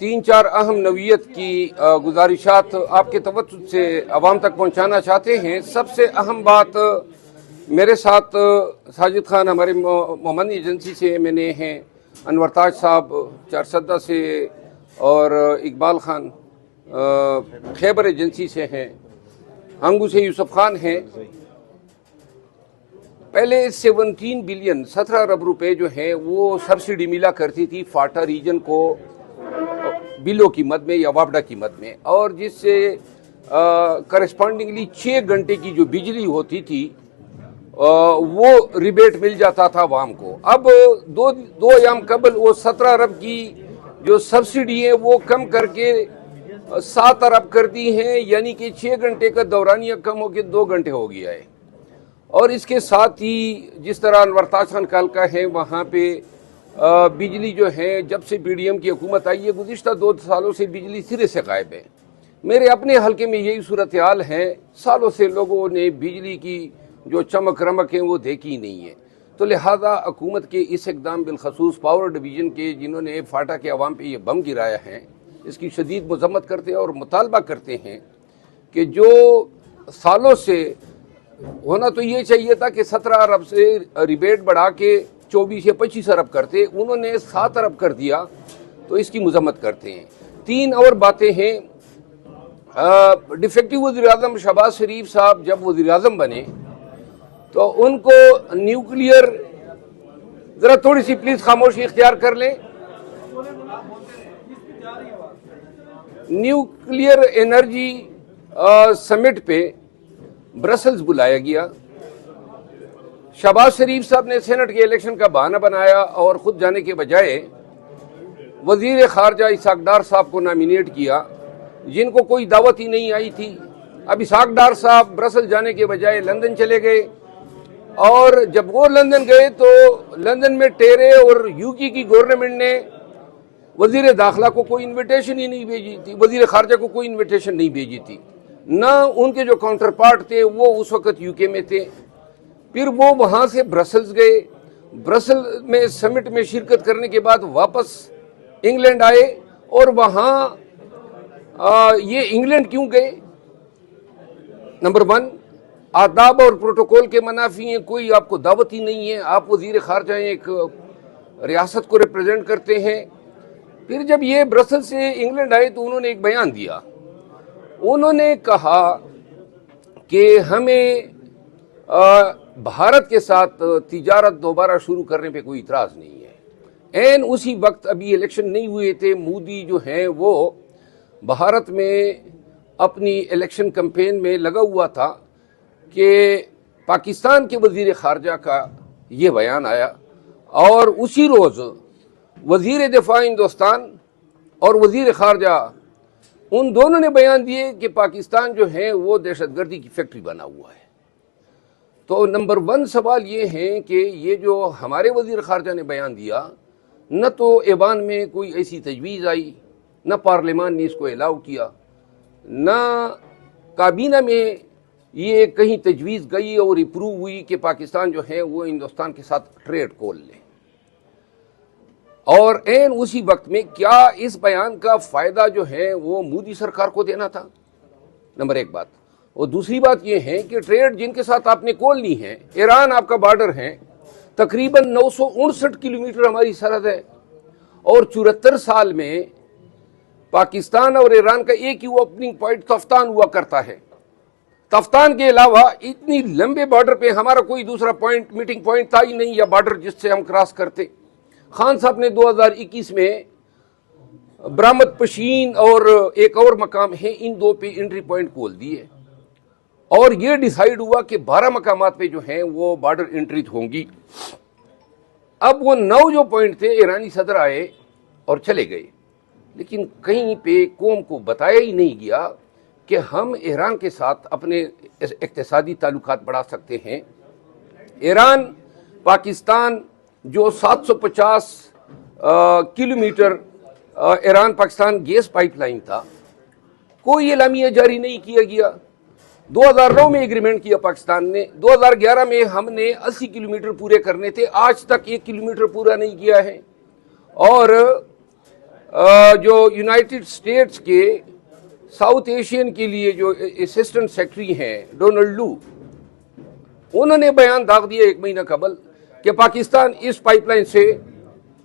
तीन चार अहम नवीयत की गुजारिशात आपके तवज्जुह से आवाम तक पहुंचाना चाहते हैं। सबसे अहम बात, मेरे साथ साजिद खान हमारे मोहम्मद एजेंसी से मैंने हैं, अनवर ताज साहब चारसद्दा से और इकबाल खान खैबर एजेंसी से हैं, हंगू से यूसुफ खान हैं। पहले 17 बिलियन 17 अरब रुपए जो हैं वो सब्सिडी मिला करती थी फाटा रीजन को बिलों की मद में या वापडा की मद में, और जिससे करस्पॉन्डिंगली 6 घंटे की जो बिजली होती थी वो रिबेट मिल जाता था आवाम को। अब दो अयाम कबल वो 17 अरब की जो सब्सिडी है वो कम करके 7 अरब कर दी हैं, यानी कि 6 घंटे का दौरानिया कम होकर 2 घंटे हो गया है। और इसके साथ ही जिस तरह अनवर ताज खान का है, वहाँ पे बिजली जो है जब से पीडीएम की हुकूमत आई है गुज़िश्ता 2 सालों से बिजली सिरे से गायब है। मेरे अपने हलके में यही सूरत हाल है, सालों से लोगों ने बिजली की जो चमक रमक है वो देखी नहीं है। तो लिहाजा हुकूमत के इस इक़दाम बिलखसूस पावर डिवीज़न के जिन्होंने फाटा के अवाम पे ये बम गिराया है, इसकी शदीद मज़म्मत करते हैं और मुतालबा करते हैं कि जो सालों से होना तो ये चाहिए था कि 17 अरब से रिबेट बढ़ा के 24 या 25 अरब करते, उन्होंने 7 अरब कर दिया, तो इसकी मज़म्मत करते हैं। 3 और बातें हैं। डिफेक्टिव वज़ीर-ए-आज़म शहबाज शरीफ साहब जब वज़ीर-ए-आज़म बने तो उनको न्यूक्लियर, ज़रा थोड़ी सी प्लीज़ खामोशी इख्तियार कर लें, न्यूक्लियर एनर्जी समिट पे ब्रसल्स बुलाया गया। शहबाज शरीफ साहब ने सेनेट के इलेक्शन का बहाना बनाया और खुद जाने के बजाय वजीर खारजा इसाक डार साहब को नॉमिनेट किया, जिनको कोई दावत ही नहीं आई थी। अब इसाक डार साहब ब्रसल जाने के बजाय लंदन चले गए, और जब वो लंदन गए तो लंदन में टेरे और यूके की गवर्नमेंट ने वजीर दाखिला को कोई इन्विटेशन ही नहीं भेजी थी, वजीर खारजा को कोई इन्विटेशन नहीं भेजी थी, ना उनके जो काउंटर पार्ट थे वो उस वक्त यूके में थे। फिर वो वहाँ से ब्रसल्स गए, ब्रसल में समिट में शिरकत करने के बाद वापस इंग्लैंड आए, और वहाँ ये इंग्लैंड क्यों गए? नंबर 1, आदाब और प्रोटोकॉल के मनाफी हैं, कोई आपको दावत ही नहीं है, आप वजीर खारजा हैं, एक रियासत को रिप्रेजेंट करते हैं। फिर जब ये ब्रसल से इंग्लैंड आए तो उन्होंने एक बयान दिया, उन्होंने कहा कि हमें भारत के साथ तिजारत दोबारा शुरू करने पे कोई इतराज़ नहीं है। एन उसी वक्त अभी इलेक्शन नहीं हुए थे, मोदी जो हैं वो भारत में अपनी इलेक्शन कैंपेन में लगा हुआ था कि पाकिस्तान के वजीर खारजा का ये बयान आया, और उसी रोज़ वजीर दिफा हिंदुस्तान और वजीर खारजा उन दोनों ने बयान दिए कि पाकिस्तान जो है वो दहशतगर्दी की फैक्ट्री बना हुआ है। तो नंबर 1 सवाल ये है कि ये जो हमारे वजीर खारजा ने बयान दिया, न तो ऐवान में कोई ऐसी तजवीज़ आई, न पार्लियामान ने इसको अलाउ किया, न काबीना में ये कहीं तजवीज़ गई और अप्रूव हुई कि पाकिस्तान जो है वो हिंदुस्तान के साथ ट्रेड खोल ले। और एन उसी वक्त में क्या इस बयान का फ़ायदा जो है वो मोदी सरकार को देना था? नंबर 1 बात। और दूसरी बात ये है कि ट्रेड जिनके साथ आपने खोल ली है, ईरान आपका बॉर्डर है, तकरीबन 959 किलोमीटर हमारी सरहद है, और 74 साल में पाकिस्तान और ईरान का एक ही ओपनिंग पॉइंट तफ्तान हुआ करता है। तफ्तान के अलावा इतनी लंबे बॉर्डर पे हमारा कोई दूसरा पॉइंट, मीटिंग पॉइंट था ही नहीं, या बॉर्डर जिससे हम क्रॉस करते। खान साहब ने 2021 में बरामद पशीन और एक और मकाम है, इन 2 पे एंट्री पॉइंट खोल दिए, और ये डिसाइड हुआ कि 12 मकामात पे जो हैं वो बॉर्डर एंट्री होंगी। अब वो 9 जो पॉइंट थे, ईरानी सदर आए और चले गए, लेकिन कहीं पे कौम को बताया ही नहीं गया कि हम ईरान के साथ अपने इक़्तिसादी ताल्लुकात बढ़ा सकते हैं। ईरान पाकिस्तान जो 750 kilometre Iran Pakistan gas pipeline था, कोई एलामिया जारी नहीं किया गया। 2009 میں एग्रीमेंट किया पाकिस्तान ने, 2011 में हमने 80 किलोमीटर पूरे करने थे, आज तक 1 किलोमीटर पूरा नहीं किया है। और जो यूनाइटेड स्टेट्स के साउथ एशियन के लिए जो असिस्टेंट सेक्रेटरी हैं डोनाल्ड लू, उन्होंने बयान दाग दिया 1 महीना कबल कि पाकिस्तान इस पाइपलाइन से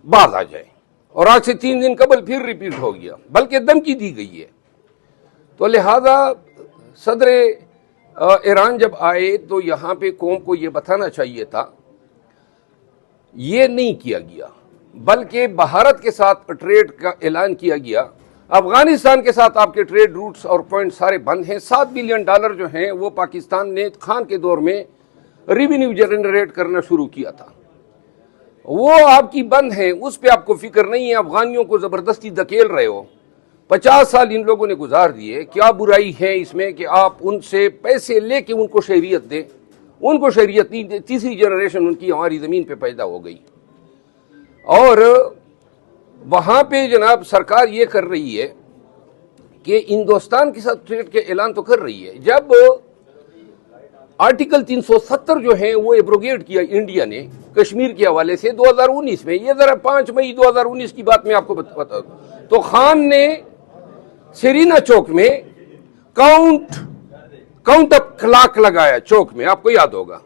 बाहर आ जाए, और आज से 3 दिन कबल फिर रिपीट हो गया, बल्कि धमकी दी गई है। तो लिहाजा सदर ईरान जब आए तो यहाँ पे कौम को ये बताना चाहिए था, ये नहीं किया गया, बल्कि भारत के साथ ट्रेड का ऐलान किया गया। अफगानिस्तान के साथ आपके ट्रेड रूट्स और पॉइंट सारे बंद हैं। $7 बिलियन जो हैं वो पाकिस्तान ने खान के दौर में रेवेन्यू जनरेट करना शुरू किया था, वो आपकी बंद है, उस पे आपको फिक्र नहीं है। अफगानियों को जबरदस्ती धकेल रहे हो, 50 साल इन लोगों ने गुजार दिए, क्या बुराई है इसमें कि आप उनसे पैसे लेके उनको शहरियत दें? उनको शहरियत नहीं दे, तीसरी जनरेशन उनकी हमारी ज़मीन पे पैदा हो गई। और वहाँ पे जनाब सरकार ये कर रही है कि हिंदुस्तान के साथ ट्रेड के ऐलान तो कर रही है। जब आर्टिकल 370 जो है वो एब्रोगेट किया इंडिया ने कश्मीर के हवाले से 2019 में, ये जरा 5 मई 2019 की बात मैं आपको बता दूं, तो खान ने सेरीना चौक में काउंट अप क्लॉक लगाया चौक में, आपको याद होगा,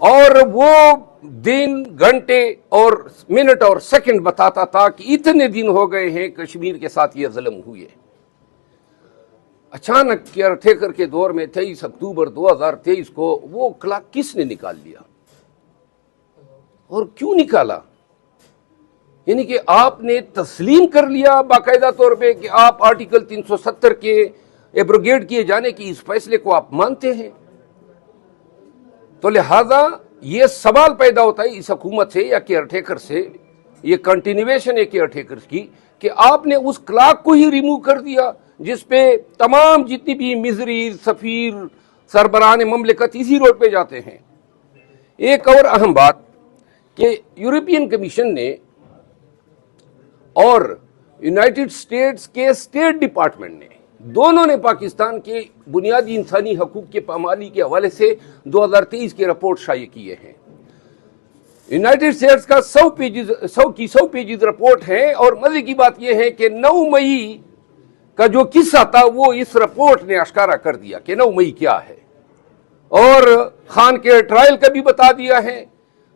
और वो दिन घंटे और मिनट और सेकंड बताता था कि इतने दिन हो गए हैं कश्मीर के साथ ये जुल्म हुए। अचानक केयरटेकर के दौर में 23 अक्टूबर 2023 को वो क्लॉक किसने निकाल लिया और क्यों निकाला? यानी कि आपने तस्लीम कर लिया बाकायदा तौर पे कि आप आर्टिकल 370 के एब्रोगेट किए जाने की इस फैसले को आप मानते हैं। तो लिहाजा ये सवाल पैदा होता है इस हुकूमत से या केयरटेकर से, ये कंटिन्यूएशन है केयरटेकर की, कि आपने उस क्लॉक को ही रिमूव कर दिया जिसपे तमाम जितनी भी मिजरी सफीर सरबराहान ममलिकत इसी रोड पे जाते हैं। एक और अहम बात कि यूरोपियन कमीशन ने और यूनाइटेड स्टेट्स के स्टेट डिपार्टमेंट ने, दोनों ने पाकिस्तान के बुनियादी इंसानी हकूक के पामाली के हवाले से 2023 की रिपोर्ट शाये किए हैं। यूनाइटेड स्टेट्स का 100 पेजेस रिपोर्ट है, और मजे की बात यह है कि 9 मई का जो किस्सा था वो इस रिपोर्ट ने आश्कारा कर दिया कि 9 मई क्या है, और खान के ट्रायल का भी बता दिया है।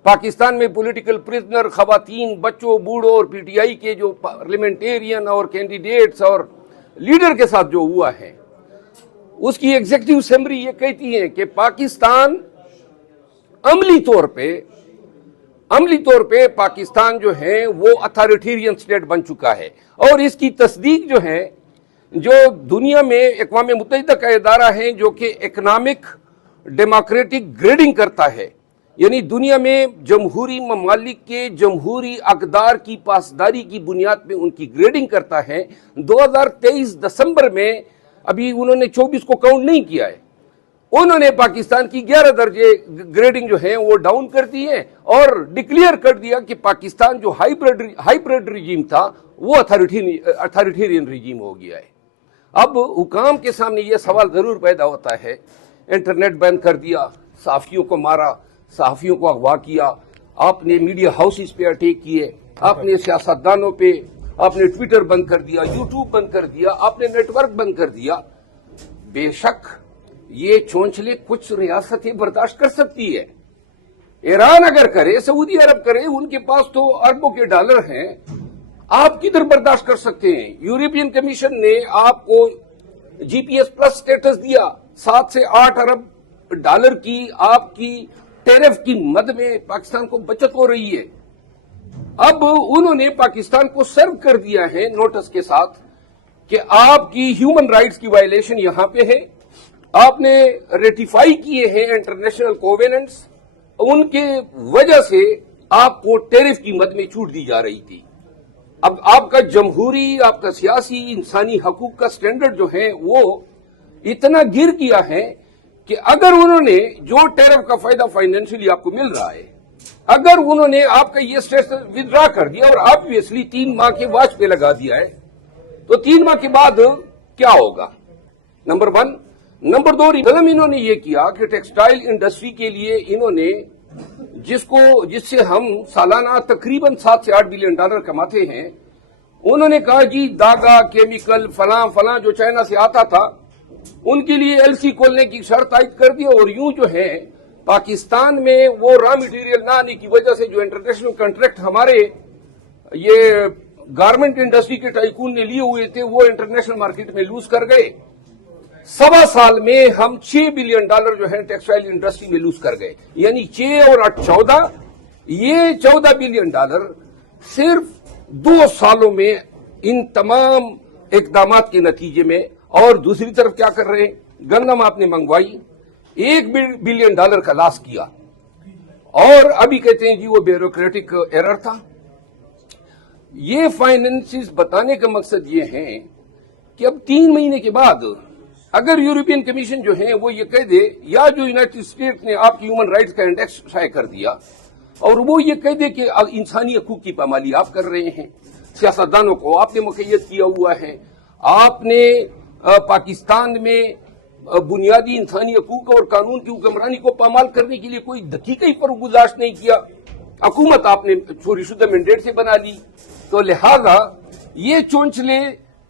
पाकिस्तान में पॉलिटिकल प्रिजनर, खवातीन, बच्चों, बूढ़ों और पीटीआई के जो पार्लियामेंटेरियन और कैंडिडेट्स और लीडर के साथ जो हुआ है, उसकी एग्जीक्यूटिव समरी ये कहती है कि पाकिस्तान अमली तौर पे पाकिस्तान जो है वो अथॉरिटेरियन स्टेट बन चुका है। और इसकी तस्दीक जो है, जो दुनिया में अक़वाम मुत्तहिदा का इदारा है जो कि इकनॉमिक डेमोक्रेटिक ग्रेडिंग करता है, यानी दुनिया में जमहूरी ममालिक के जमहूरी अक़दार की पासदारी की बुनियाद पे उनकी ग्रेडिंग करता है। 2023 दिसंबर में, अभी उन्होंने 24 को काउंट नहीं किया है, उन्होंने पाकिस्तान की 11 दर्जे ग्रेडिंग जो है वो डाउन कर दी है और डिक्लेयर कर दिया कि पाकिस्तान जो हाइब्रिड रिजीम था वो अथॉरिटेरियन रिजीम हो गया है। अब हुकाम के सामने ये सवाल जरूर पैदा होता है, इंटरनेट बैन कर दिया, सहाफ़ियों को मारा, सहाफ़ियों को अगवा किया, आपने मीडिया हाउसेस पे अटैक किए, आपने सियासतदानों पे, आपने ट्विटर बंद कर दिया, यूट्यूब बंद कर दिया, आपने नेटवर्क बंद कर दिया। बेशक ये चोंचले कुछ रियासतें बर्दाश्त कर सकती है, ईरान अगर करे, सऊदी अरब करे, उनके पास तो अरबों के डॉलर हैं, आप किधर बर्दाश्त कर सकते हैं? यूरोपियन कमीशन ने आपको जीपीएस प्लस स्टेटस दिया, 7 से 8 अरब डॉलर की आपकी टैरिफ की मद में पाकिस्तान को बचत हो रही है। अब उन्होंने पाकिस्तान को सर्व कर दिया है नोटिस के साथ कि आपकी ह्यूमन राइट्स की वायलेशन यहां पे है, आपने रेटिफाई किए हैं इंटरनेशनल कोवेनेंट्स, उनके वजह से आपको टैरिफ की मद में छूट दी जा रही थी। अब आपका जमहूरी, आपका सियासी, इंसानी हकूक का स्टैंडर्ड जो है वो इतना गिर गया है कि अगर उन्होंने जो टैरिफ का फायदा फाइनेंशियली आपको मिल रहा है, अगर उन्होंने आपका ये स्टेटस विथड्रॉ कर दिया और ऑब्वियसली 3 माह के वाच पे लगा दिया है, तो 3 माह के बाद क्या होगा? नंबर 1, नंबर 2, रिफॉर्म इन्होंने ये किया कि टेक्सटाइल इंडस्ट्री के लिए इन्होंने जिससे हम सालाना तकरीबन 7 से 8 बिलियन डॉलर कमाते हैं, उन्होंने कहा जी धागा, केमिकल, फलां जो चाइना से आता था उनके लिए एलसी खोलने की शर्त आयद कर दी। और यूं जो है पाकिस्तान में वो रॉ मटेरियल ना आने की वजह से जो इंटरनेशनल कॉन्ट्रैक्ट हमारे ये गारमेंट इंडस्ट्री के टाइकून ने लिए हुए थे वो इंटरनेशनल मार्केट में लूज कर गए। 1.25 साल में हम 6 बिलियन डॉलर जो है टेक्सटाइल इंडस्ट्री में लूज कर गए, यानी 6 और 8 14, ये 14 बिलियन डॉलर सिर्फ 2 सालों में इन तमाम इकदामात के नतीजे में। और दूसरी तरफ क्या कर रहे हैं, गंदम आपने मंगवाई, 1 बिलियन डॉलर का लॉस किया और अभी कहते हैं जी वो ब्यूरोक्रेटिक एरर था। ये फाइनेंसिस बताने का मकसद ये है कि अब 3 महीने के बाद अगर यूरोपियन कमीशन जो है वो ये कह दे, या जो यूनाइटेड स्टेट ने आपकी ह्यूमन राइट्स का इंडेक्स शाये कर दिया और वो ये कह दे कि इंसानी हकूक की पामाली आप कर रहे हैं, सियासतदानों को आपने मुक़य्यद किया हुआ है, आपने पाकिस्तान में बुनियादी इंसानी हकूक और कानून की हुक्मरानी को पामाल करने के लिए कोई दकीका ही फर्गुजाश्त नहीं किया, हुकूमत आपने चोरीशुदा मैंडेट से बना ली, तो लिहाजा ये चोंचले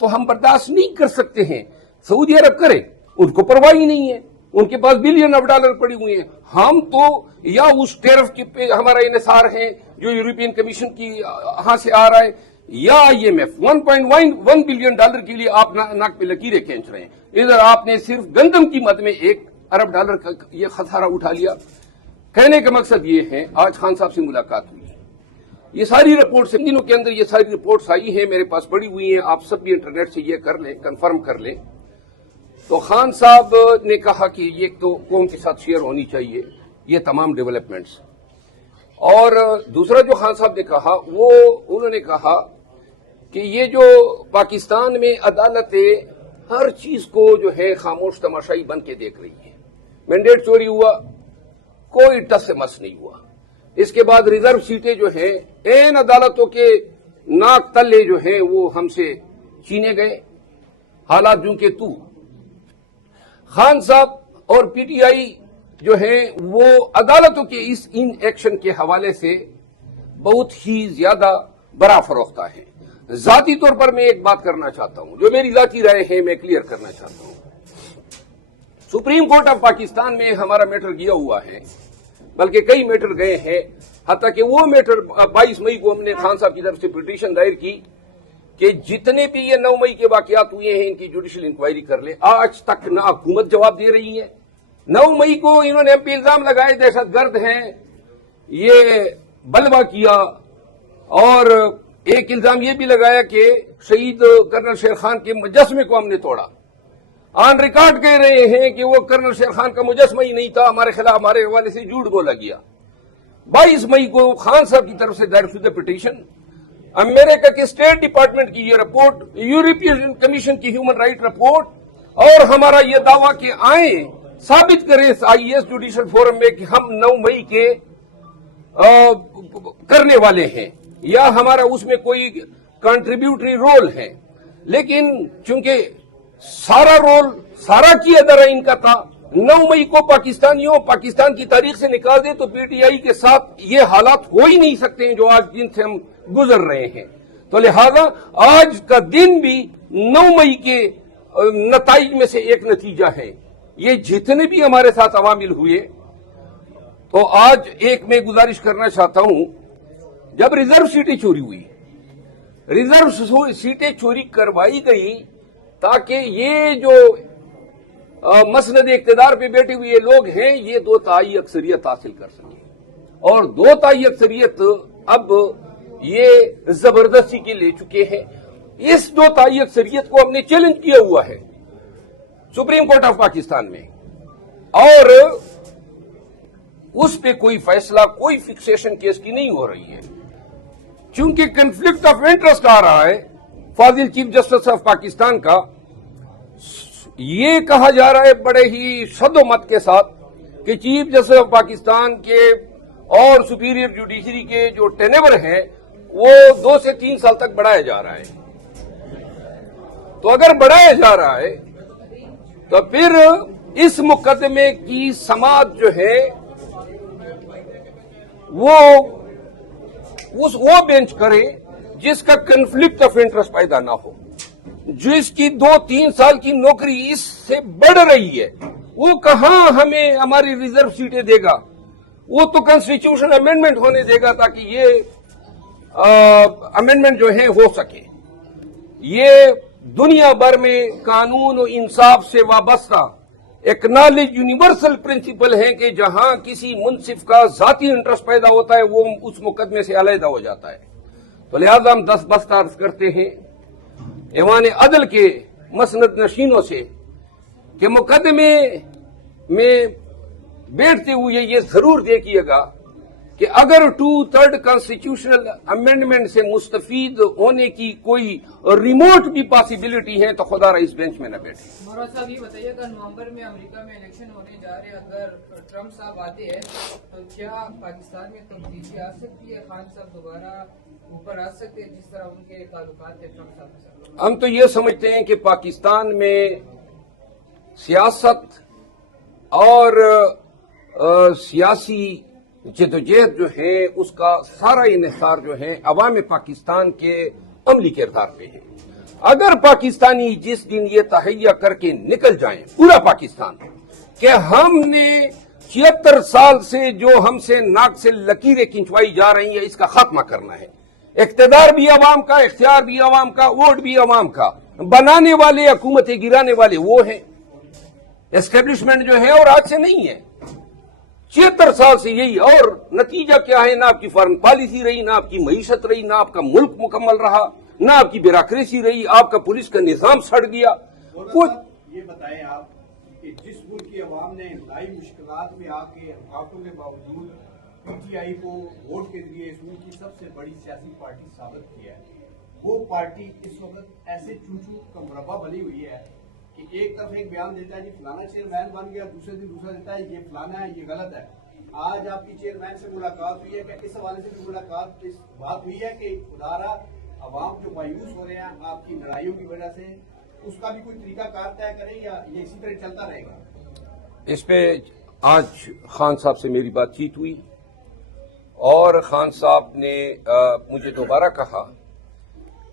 तो हम बर्दाश्त नहीं कर सकते हैं। सऊदी अरब करे, उनको परवाह ही नहीं है, उनके पास बिलियन ऑफ डॉलर पड़ी हुई हैं। हम तो या उस टेरिफ पे हमारा इन्हिसार है जो यूरोपियन कमीशन की यहां से आ रहा है, या IMF 1.1 बिलियन डॉलर के लिए आप नाक पे लकीरें खींच रहे हैं। इधर आपने सिर्फ गंदम की मद में 1 अरब डॉलर का ये खसारा उठा लिया। कहने का मकसद ये है, आज खान साहब से मुलाकात हुई, ये सारी रिपोर्ट्स इन दिनों के अंदर ये सारी रिपोर्ट्स आई हैं, मेरे पास पड़ी हुई हैं, आप सब भी इंटरनेट से ये कर लें, कंफर्म कर लें। तो खान साहब ने कहा कि ये तो कौम के साथ शेयर होनी चाहिए ये तमाम डेवलपमेंट्स। और दूसरा जो खान साहब ने कहा वो उन्होंने कहा कि ये जो पाकिस्तान में अदालतें हर चीज को जो है खामोश तमाशाई बन के देख रही है। मैंडेट चोरी हुआ, कोई टस से मस नहीं हुआ। इसके बाद रिजर्व सीटें जो है इन अदालतों के नाक तले जो है वो हमसे छीने गए। हालात जूं के तू। खान साहब और PTI जो है वो अदालतों के इस इन एक्शन के हवाले से बहुत ही ज्यादा बड़ा फरोख्ता है। जाती तौर पर मैं एक बात करना चाहता हूं, जो मेरी जाती राय है मैं क्लियर करना चाहता हूं। सुप्रीम कोर्ट ऑफ पाकिस्तान में हमारा मैटर गया हुआ है, बल्कि कई मैटर गए हैं, हत्ता कि वो मैटर 22 मई को हमने खान साहब की तरफ से पिटीशन दायर की कि जितने भी ये 9 मई के वाकयात हुए हैं इनकी जुडिशियल इंक्वायरी कर ले। आज तक ना हुकूमत जवाब दे रही है। 9 मई को इन्होंने हम पे इल्जाम लगाए दहशतगर्द हैं, ये बलवा किया, और एक इल्जाम ये भी लगाया कि शहीद कर्नल शेर खान के मुजस्मे को हमने तोड़ा। ऑन रिकॉर्ड कह रहे हैं कि वो कर्नल शेर खान का मुजस्मा ही नहीं था, हमारे खिलाफ हमारे हवाले से झूठ बोला गया। 22 मई को खान साहब की तरफ से दायर शुदा पिटीशन, अमेरिका के स्टेट डिपार्टमेंट की ये रिपोर्ट, यूरोपियन कमीशन की ह्यूमन राइट रिपोर्ट, और हमारा ये दावा कि आए साबित करें IAS जुडिशियल फोरम में कि हम 9 मई के करने वाले हैं या हमारा उसमें कोई कंट्रीब्यूटरी रोल है। लेकिन चूंकि सारा रोल सारा की अदरा इनका था, 9 मई को पाकिस्तानियों पाकिस्तान की तारीख से निकाल दे तो PTI के साथ ये हालात हो ही नहीं सकते हैं जो आज दिन से हम गुजर रहे हैं। तो लिहाजा आज का दिन भी 9 मई के नताइज में से एक नतीजा है। ये जितने भी हमारे साथ अवामिल हुए, तो आज एक मैं गुजारिश करना चाहता हूं, जब रिजर्व सीटें चोरी हुई, रिजर्व सीटें चोरी करवाई गई ताकि ये जो मसनद इक़्तिदार पे बैठे हुए लोग हैं ये 2 तिहाई अक्सरियत हासिल कर सके, और 2 तिहाई अक्सरियत अब ये जबरदस्ती के ले चुके हैं। इस 2 तिहाई अक्सरियत को हमने चैलेंज किया हुआ है सुप्रीम कोर्ट ऑफ पाकिस्तान में, और उस पे कोई फैसला, कोई फिक्सेशन केस की नहीं हो रही है, क्योंकि कन्फ्लिक्ट ऑफ इंटरेस्ट आ रहा है फाजिल चीफ जस्टिस ऑफ पाकिस्तान का। ये कहा जा रहा है बड़े ही शद्दोमत के साथ कि चीफ जस्टिस ऑफ पाकिस्तान के और सुपीरियर जुडिशरी के जो टेनेवर है वो 2 से 3 साल तक बढ़ाया जा रहा है। तो अगर बढ़ाया जा रहा है तो फिर اس مقدمے کی سماعت جو ہے وہ بینچ کرے جس کا کنفلکٹ آف انٹرسٹ پیدا نہ ہو، جس کی 2-3 سال کی نوکری اس سے بڑھ رہی ہے، وہ کہاں ہمیں ہماری ریزرو سیٹیں دے گا؟ وہ تو کانسٹیٹیوشن امینڈمنٹ ہونے دے گا تاکہ یہ امینڈمنٹ جو ہے ہو سکے۔ یہ دنیا بھر میں قانون و انصاف سے وابستہ ایکنالج یونیورسل پرنسپل ہے کہ جہاں کسی منصف کا ذاتی انٹرسٹ پیدا ہوتا ہے وہ اس مقدمے سے علیحدہ ہو جاتا ہے۔ تو لہذا ہم دست عرض کرتے ہیں ایوان عدل کے مسند نشینوں سے کہ مقدمے میں بیٹھتے ہوئے یہ ضرور دیکھیے گا کہ اگر 2/3 کانسٹیٹیوشنل امینڈمنٹ سے مستفید ہونے کی کوئی ریموٹ بھی پاسبلٹی ہے تو خدا را اس بینچ میں نہ بیٹھے۔ مورد صاحب یہ بتائیے کہ نومبر میں امریکہ میں الیکشن ہونے جا رہے ہیں، اگر ٹرمپ صاحب آتے ہیں تو کیا پاکستان میں تبدیلی آ سکتی ہے؟ خان صاحب دوبارہ اوپر آ سکتے ہیں جس طرح ان کے تعلقات تھے ٹرمپ صاحب کے ساتھ؟ ہم تو یہ سمجھتے ہیں کہ پاکستان میں سیاست اور سیاسی جدوجہد جو ہے اس کا سارا انحصار جو ہے عوام پاکستان کے عملی کردار پہ ہے۔ اگر پاکستانی جس دن یہ تہیہ کر کے نکل جائیں پورا پاکستان کہ ہم نے 76 سال سے جو ہم سے ناک سے لکیریں کھنچوائی جا رہی ہیں اس کا خاتمہ کرنا ہے، اقتدار بھی عوام کا، اختیار بھی عوام کا، ووٹ بھی عوام کا، بنانے والے حکومتیں گرانے والے وہ ہیں، اسٹیبلشمنٹ جو ہے اور آج سے نہیں ہے، 76 سال سے یہی۔ اور نتیجہ کیا ہے؟ نہ آپ کی فارن پالیسی رہی، نہ آپ کی معیشت رہی، نہ آپ کا ملک مکمل رہا، نہ آپ کی بیوروکریسی رہی، آپ کا پولیس کا نظام سڑ گیا۔ یہ بتائیں آپ کہ جس ملک کی عوام نے انتہائی مشکلات میں آ کے رکاوٹوں کے باوجود پی ٹی آئی کو ووٹ کے ذریعے اس ملک کی سب سے بڑی سیاسی پارٹی ثابت کیا ہے، وہ پارٹی اس وقت ایسے چوچو کا مربع بنی ہوئی ہے کہ ایک طرف ایک بیان دیتا ہے جی فلانا چیئرمین بن گیا، دوسرے دن دوسرا دیتا ہے یہ فلانا ہے، یہ غلط ہے۔ آج آپ کی چیئرمین سے ملاقات ہوئی ہے کہ اس حوالے سے بھی ملاقات اس بات ہوئی ہے کہ خدارا عوام جو مایوس ہو رہے ہیں آپ کی لڑائیوں کی وجہ سے، اس کا بھی کوئی طریقہ کار طے کریں یا یہ اسی طرح چلتا رہے گا؟ اس پہ آج خان صاحب سے میری بات چیت ہوئی اور خان صاحب نے مجھے دوبارہ کہا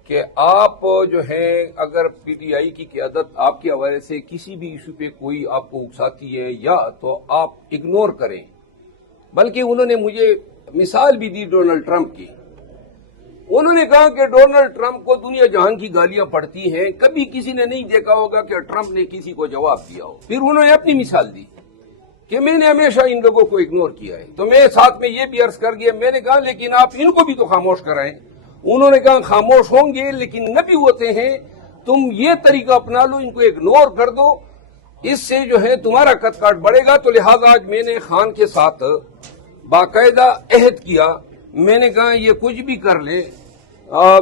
کہ آپ جو ہے اگر پی ٹی آئی کی قیادت آپ کے حوالے سے کسی بھی ایشو پہ کوئی آپ کو اکساتی ہے یا تو آپ اگنور کریں، بلکہ انہوں نے مجھے مثال بھی دی ڈونلڈ ٹرمپ کی۔ انہوں نے کہا کہ ڈونلڈ ٹرمپ کو دنیا جہان کی گالیاں پڑتی ہیں، کبھی کسی نے نہیں دیکھا ہوگا کہ ٹرمپ نے کسی کو جواب دیا ہو۔ پھر انہوں نے اپنی مثال دی کہ میں نے ہمیشہ ان لوگوں کو اگنور کیا ہے، تو میں ساتھ میں یہ بھی عرض کر گیا، میں نے کہا لیکن آپ ان کو بھی تو خاموش کرائیں۔ انہوں نے کہا خاموش ہوں گے لیکن نبی ہوتے ہیں، تم یہ طریقہ اپنا لو، ان کو اگنور کر دو، اس سے جو ہے تمہارا قد کاٹ بڑھے گا۔ تو لہذا آج میں نے خان کے ساتھ باقاعدہ عہد کیا، میں نے کہا یہ کچھ بھی کر لے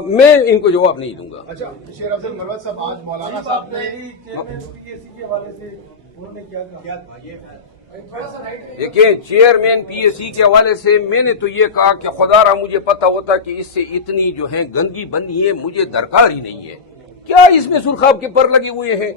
میں ان کو جواب نہیں دوں گا۔ اچھا شیر افضل مروت صاحب، آج مولانا صاحب نے دیکھیں چیئرمین پی ایس سی کے حوالے سے میں نے تو یہ کہا کہ خدا را مجھے پتا ہوتا کہ اس سے اتنی جو ہے گندگی بنی ہے، مجھے درکار ہی نہیں ہے۔ کیا اس میں سرخاب کے پر لگے ہوئے ہیں؟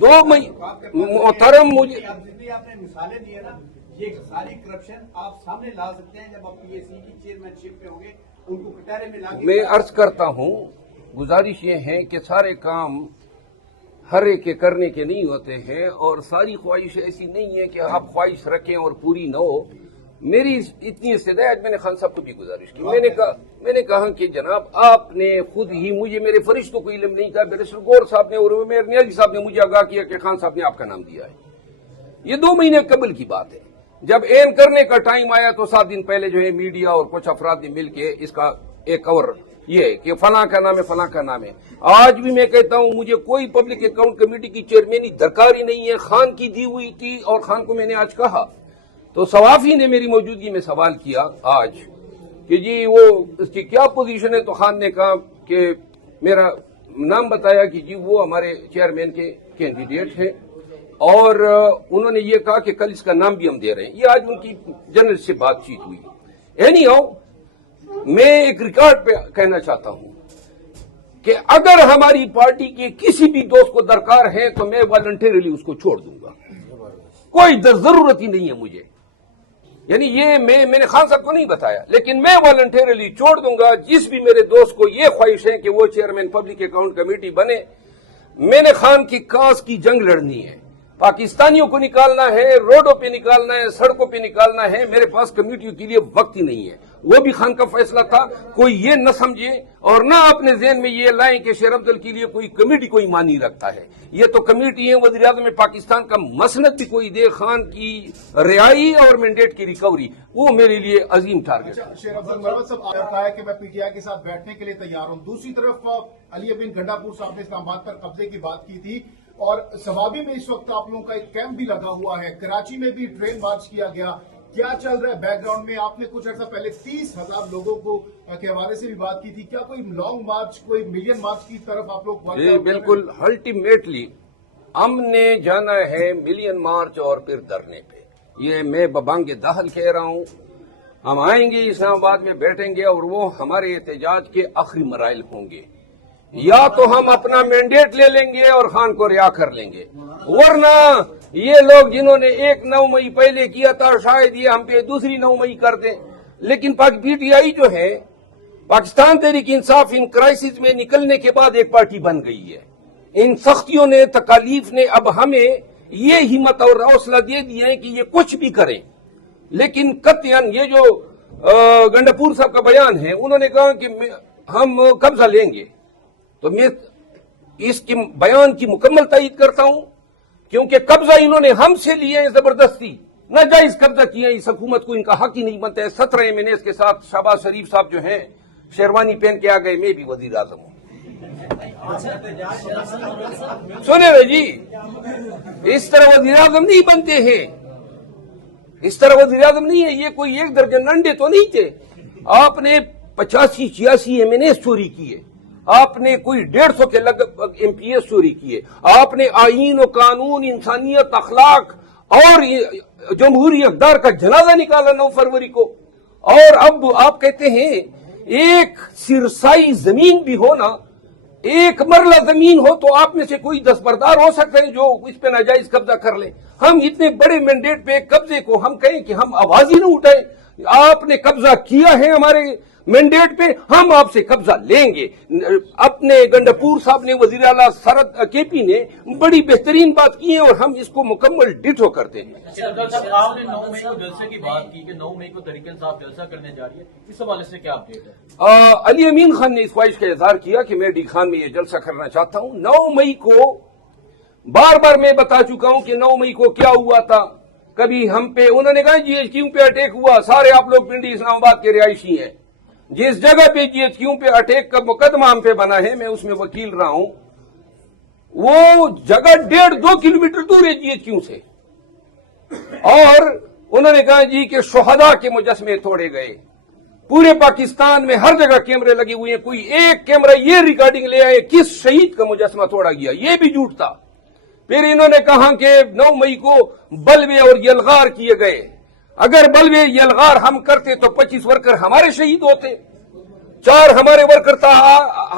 دو محترم مجھے جتنی آپ نے مثالیں دی ہیں نا، یہ ساری کرپشن آپ سامنے لا سکتے ہیں جب آپ پی ایس سی کی چیئرمین شپ پہ ہوں گے، ان کو کٹہرے میں لا کے۔ میں عرض کرتا ہوں، گزارش یہ ہے کہ سارے کام ہر ایک کے کرنے کے نہیں ہوتے ہیں اور ساری خواہش ایسی نہیں ہے کہ آپ خواہش رکھیں اور پوری نہ ہو۔ میری اتنی استدعا میں نے خان صاحب کو بھی گزارش کی، میں نے کہا کہ جناب آپ نے خود ہی مجھے، میرے فرشتوں کو علم نہیں تھا، بیرسٹر گور صاحب نے اور عمیر نیازی صاحب نے مجھے آگاہ کیا کہ خان صاحب نے آپ کا نام دیا ہے۔ یہ 2 مہینے قبل کی بات ہے۔ جب این کرنے کا ٹائم آیا تو 7 دن پہلے جو ہے میڈیا اور کچھ افراد نے مل کے اس کا ایک کور یہ کہ فلاں کا نام ہے، فلاں کا نام ہے۔ آج بھی میں کہتا ہوں مجھے کوئی پبلک اکاؤنٹ کمیٹی کی چیئرمینی درکار ہی نہیں ہے، خان کی دی ہوئی تھی اور خان کو میں نے آج کہا۔ تو صوافی نے میری موجودگی میں سوال کیا آج کہ جی وہ اس کی کیا پوزیشن ہے، تو خان نے کہا کہ میرا نام بتایا کہ جی وہ ہمارے چیئرمین کے کینڈیڈیٹ ہیں اور انہوں نے یہ کہا کہ کل اس کا نام بھی ہم دے رہے ہیں۔ یہ آج ان کی جنرل سے بات چیت ہوئی۔ اینی ہاؤ میں ایک ریکارڈ پہ کہنا چاہتا ہوں کہ اگر ہماری پارٹی کے کسی بھی دوست کو درکار ہے تو میں والنٹیرلی اس کو چھوڑ دوں گا۔ کوئی ضرورت ہی نہیں ہے مجھے. یعنی یہ میں نے خان صاحب کو نہیں بتایا، لیکن میں والنٹیرلی چھوڑ دوں گا جس بھی میرے دوست کو یہ خواہش ہے کہ وہ چیئرمین پبلک اکاؤنٹ کمیٹی بنے. میں نے خان کی کاس کی جنگ لڑنی ہے، پاکستانیوں کو نکالنا ہے، روڈوں پہ نکالنا ہے، سڑکوں پہ نکالنا ہے. میرے پاس کمیٹیوں کے لیے وقت ہی نہیں ہے. وہ بھی خان کا فیصلہ تھا. کوئی یہ نہ سمجھے اور نہ اپنے ذہن میں یہ لائیں کہ شیر افضل کے لیے کوئی کمیٹی کوئی معنی رکھتا ہے. یہ تو کمیٹی ہے وزیر اعظم پاکستان کا مسند بھی کوئی دے، خان کی رہائی اور مینڈیٹ کی ریکوری، وہ میرے لیے عظیم ٹارگٹ ہے. شیر افضل مروت صاحب آپ نے کہا ہے کہ میں پی ٹی آئی کے ساتھ بیٹھنے کے لیے تیار ہوں. دوسری طرف علی امین گنڈاپور صاحب نے اسلام آباد پر قبضے کی بات کی تھی، اور سوابی میں اس وقت آپ لوگوں کا ایک کیمپ بھی لگا ہوا ہے. کراچی میں بھی ٹرین مارچ کیا گیا. کیا چل رہا ہے بیک گراؤنڈ میں؟ آپ نے کچھ عرصہ پہلے 30,000 لوگوں کے حوالے سے بھی بات کی تھی. کیا کوئی لانگ مارچ، کوئی ملین مارچ کی طرف آپ لوگ؟ جی بالکل. الٹیمیٹلی ہم نے جانا ہے ملین مارچ اور پھر دھرنے پہ. یہ میں ببانگ دہل کہہ رہا ہوں. ہم آئیں گے اسلام آباد میں بیٹھیں گے اور وہ ہمارے احتجاج کے آخری مراحل ہوں گے. یا تو ہم اپنا مینڈیٹ لے لیں گے اور خان کو رہا کر لیں گے، ورنہ یہ لوگ جنہوں نے 9 مئی پہلے کیا تھا شاید یہ ہم پہ دوسری 9 مئی کر دیں. لیکن پی ٹی آئی جو ہے پاکستان تحریک انصاف ان کرائسس میں نکلنے کے بعد ایک پارٹی بن گئی ہے. ان سختیوں نے، تکالیف نے اب ہمیں یہ ہمت اور حوصلہ دے دیا ہے کہ یہ کچھ بھی کریں. لیکن قطعاً یہ جو گنڈاپور صاحب کا بیان ہے، انہوں نے کہا کہ ہم قبضہ لیں گے، تو میں اس کی بیان کی مکمل تائید کرتا ہوں، کیونکہ قبضہ انہوں نے ہم سے لیا ہے زبردستی، ناجائز قبضہ کیا ہے. اس حکومت کو ان کا حق ہی نہیں بنتا ہے. 17 MNAs کے ساتھ شہباز شریف صاحب جو ہیں شیروانی پہن کے آ گئے، میں بھی وزیر اعظم ہوں. سنیں بھائی جی، اس طرح وزیر اعظم نہیں بنتے ہیں، اس طرح وزیر اعظم نہیں ہے. یہ کوئی 1 درجن انڈے تو نہیں تھے. آپ نے 85-86 MNAs چوری کیے، آپ نے کوئی 150 کے لگ بھگ MPs چوری کیے، آپ نے آئین و قانون، انسانیت، اخلاق اور جمہوری اقدار کا جنازہ نکالا 9 فروری کو. اور اب آپ کہتے ہیں ایک سرسائی زمین بھی ہونا، 1 مرلہ زمین ہو تو آپ میں سے کوئی دستبردار ہو سکتے ہیں جو اس پہ ناجائز قبضہ کر لیں. ہم اتنے بڑے مینڈیٹ پہ قبضے کو ہم کہیں کہ ہم آواز ہی نہ اٹھائیں. آپ نے قبضہ کیا ہے ہمارے مینڈیٹ پہ، ہم آپ سے قبضہ لیں گے. اپنے گنڈاپور صاحب نے، وزیر اعلیٰ سرد KP نے بڑی بہترین بات کی ہے اور ہم اس کو مکمل ڈٹو کرتے ہیں. آپ نے 9 مئی کو جلسے کی بات کی کہ 9 مئی کو تحریک انصاف جلسہ کرنے جا رہی ہے، اس حوالے سے کیا اپڈیٹ ہے؟ علی امین خان نے اس خواہش کا اظہار کیا کہ میں ڈی خان میں یہ جلسہ کرنا چاہتا ہوں. 9 مئی کو بار بار میں بتا چکا ہوں کہ 9 مئی کو کیا ہوا تھا. کبھی ہم پہ انہوں نے کہا GHQ پہ اٹیک ہوا، سارے آپ لوگ پنڈی اسلام آباد کے رہائشی ہیں. جس جگہ پہ GHQ پہ اٹیک کا مقدمہ ہم پہ بنا ہے، میں اس میں وکیل رہا ہوں، وہ جگہ 1.5-2 کلومیٹر دور ہے GHQ سے. اور انہوں نے کہا جی کہ شہداء کے مجسمے توڑے گئے. پورے پاکستان میں ہر جگہ کیمرے لگے ہوئے ہیں، کوئی ایک کیمرہ یہ ریکارڈنگ لے آئے کس شہید کا مجسمہ توڑا گیا، یہ بھی جھوٹ تھا. پھر انہوں نے کہا کہ 9 مئی کو بلوے اور یلغار کیے گئے. اگر بلوے یلغار ہم کرتے تو 25 ورکر ہمارے شہید ہوتے، 4 ہمارے ورکر تھا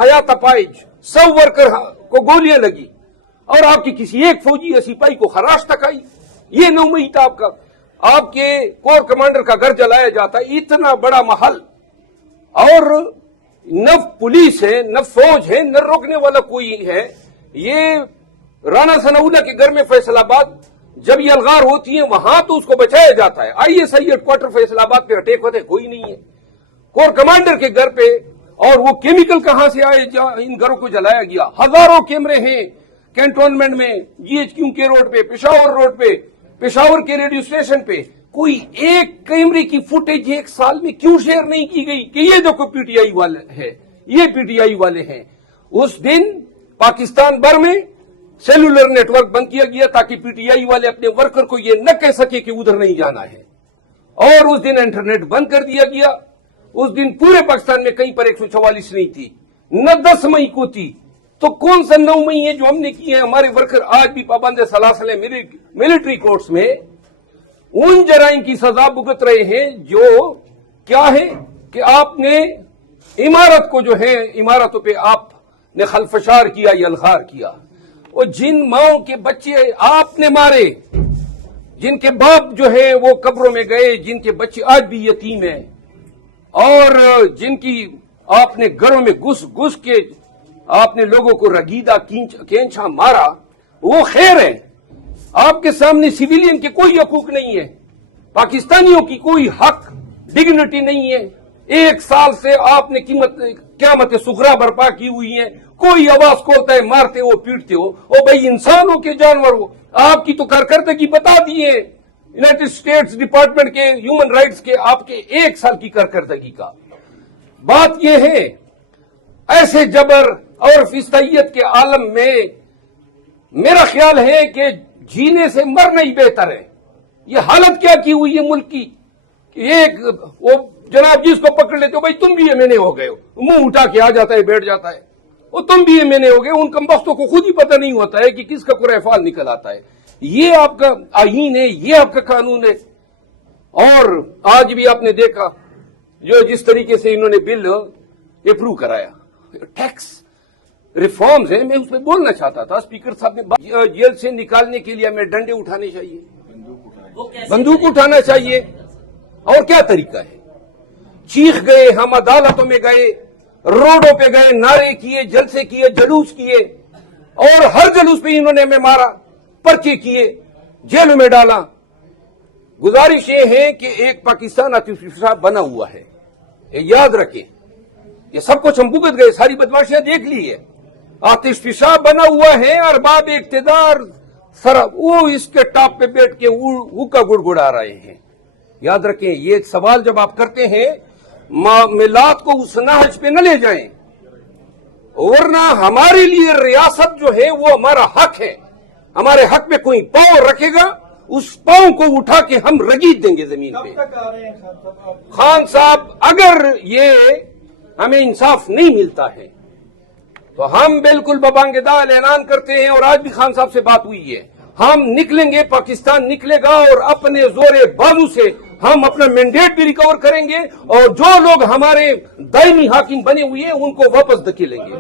حیات اپائج، 100 ورکر کو گولیاں لگی اور آپ کی کسی ایک فوجی یا سپاہی کو خراش تک آئی. یہ 9 مئی تھا آپ کا. آپ کے کور کمانڈر کا گھر جلایا جاتا ہے. اتنا بڑا محل، اور نہ پولیس ہے نہ فوج ہے نہ روکنے والا کوئی ہے. یہ رانا ثناءاللہ کے گھر میں فیصل آباد جب یہ الغار ہوتی ہیں وہاں تو اس کو بچایا جاتا ہے. ISI ہیڈ کوارٹر فیصل آباد پہ اٹیک ہوتے کوئی نہیں ہے. کور کمانڈر کے گھر پہ، اور وہ کیمیکل کہاں سے آئے ان گھروں کو جلایا گیا. ہزاروں کیمرے ہیں کینٹونمنٹ میں، GHQ کے روڈ پہ، پشاور روڈ پہ، پشاور کے ریڈیو اسٹیشن پہ. کوئی ایک کیمرے کی فوٹیج 1 سال میں کیوں شیئر نہیں کی گئی کہ یہ جو PTI والے ہے، یہ PTI والے ہیں. اس دن پاکستان بھر میں سیلولر نیٹ ورک بند کیا گیا تاکہ PTI والے اپنے ورکر کو یہ نہ کہہ سکے کہ ادھر نہیں جانا ہے. اور اس دن انٹرنیٹ بند کر دیا گیا. اس دن پورے پاکستان میں کہیں پر 144 نہیں تھی، نہ 10 مئی کو تھی. تو کون سا 9 مئی ہے جو ہم نے کی ہے؟ ہمارے ورکر آج بھی پابند سلاسل ملٹری کورٹس میں ان جرائم کی سزا بھگت رہے ہیں جو کیا ہے کہ آپ نے عمارت کو جو ہے عمارتوں پہ آپ نے خلفشار کیا یا الغار کیا. اور جن ماؤں کے بچے آپ نے مارے، جن کے باپ جو ہے وہ قبروں میں گئے, جن کے بچے آج بھی یتیم ہیں, اور جن کی آپ نے گھروں میں گھس گھس کے آپ نے لوگوں کو رگیدہ کینچا مارا, وہ خیر ہیں. آپ کے سامنے سویلین کے کوئی حقوق نہیں ہے, پاکستانیوں کی کوئی حق ڈگنیٹی نہیں ہے. 1 سال سے آپ نے قیامت صغرا برپا کی ہوئی ہیں. کوئی آواز کھولتا ہے مارتے ہو پیٹتے ہو. او بھائی انسانوں کے جانور ہو. آپ کی تو کارکردگی بتا دی ہے یونائٹڈ اسٹیٹس ڈپارٹمنٹ کے ہیومن رائٹس کے, آپ کے 1 سال کی کارکردگی کا. بات یہ ہے ایسے جبر اور فسطائیت کے عالم میں میرا خیال ہے کہ جینے سے مرنا ہی بہتر ہے. یہ حالت کیا کی ہوئی ہے ملک کی کہ ایک وہ جناب جی اس کو پکڑ لیتے ہو, بھائی تم بھی ایم این اے ہو گئے ہو, منہ اٹھا کے آ جاتا ہے بیٹھ جاتا ہے, وہ تم بھی ایم این اے ہو گئے. ان کمبختوں کو خود ہی پتہ نہیں ہوتا ہے کہ کس کا قرآن فعال نکل آتا ہے. یہ آپ کا آئین ہے, یہ آپ کا قانون ہے. اور آج بھی آپ نے دیکھا جو جس طریقے سے انہوں نے بل اپروو کرایا, ٹیکس ریفارمز ہیں. میں اس پہ بولنا چاہتا تھا, اسپیکر صاحب نے جیل سے نکالنے کے لیے ہمیں ڈنڈے اٹھانے چاہیے, بندوق اٹھانا چاہیے. اور کیا طریقہ ہے؟ چیخ گئے, ہم عدالتوں میں گئے, روڈوں پہ گئے, نعرے کیے, جلسے کیے, جلوس کیے, اور ہر جلوس پہ انہوں نے ہمیں مارا, پرچے کیے, جیلوں میں ڈالا. گزارش یہ ہے کہ ایک پاکستان عاطف صاحب بنا ہوا ہے, یاد رکھیں. یہ سب کچھ ہم بھگت گئے, ساری بدماشیاں دیکھ لی ہے. عاطف پیشاب بنا ہوا ہے, ارباب اقتدار وہ اس کے ٹاپ پہ بیٹھ کے ہوکا گڑگڑا رہے ہیں. یاد رکھیں, یہ سوال جب آپ کرتے ہیں معاملات کو اس نہج پہ نہ لے جائیں, ورنہ ہمارے لیے ریاست جو ہے وہ ہمارا حق ہے. ہمارے حق میں کوئی پاؤں رکھے گا, اس پاؤں کو اٹھا کے ہم رگید دیں گے زمین پہ. خان صاحب, اگر یہ ہمیں انصاف نہیں ملتا ہے تو ہم بالکل ببانگ دال اعلان کرتے ہیں, اور آج بھی خان صاحب سے بات ہوئی ہے, ہم نکلیں گے, پاکستان نکلے گا, اور اپنے زور بازو سے ہم اپنا مینڈیٹ بھی ریکور کریں گے, اور جو لوگ ہمارے دائمی حاکم بنے ہوئے ہیں ان کو واپس دھکیلیں گے.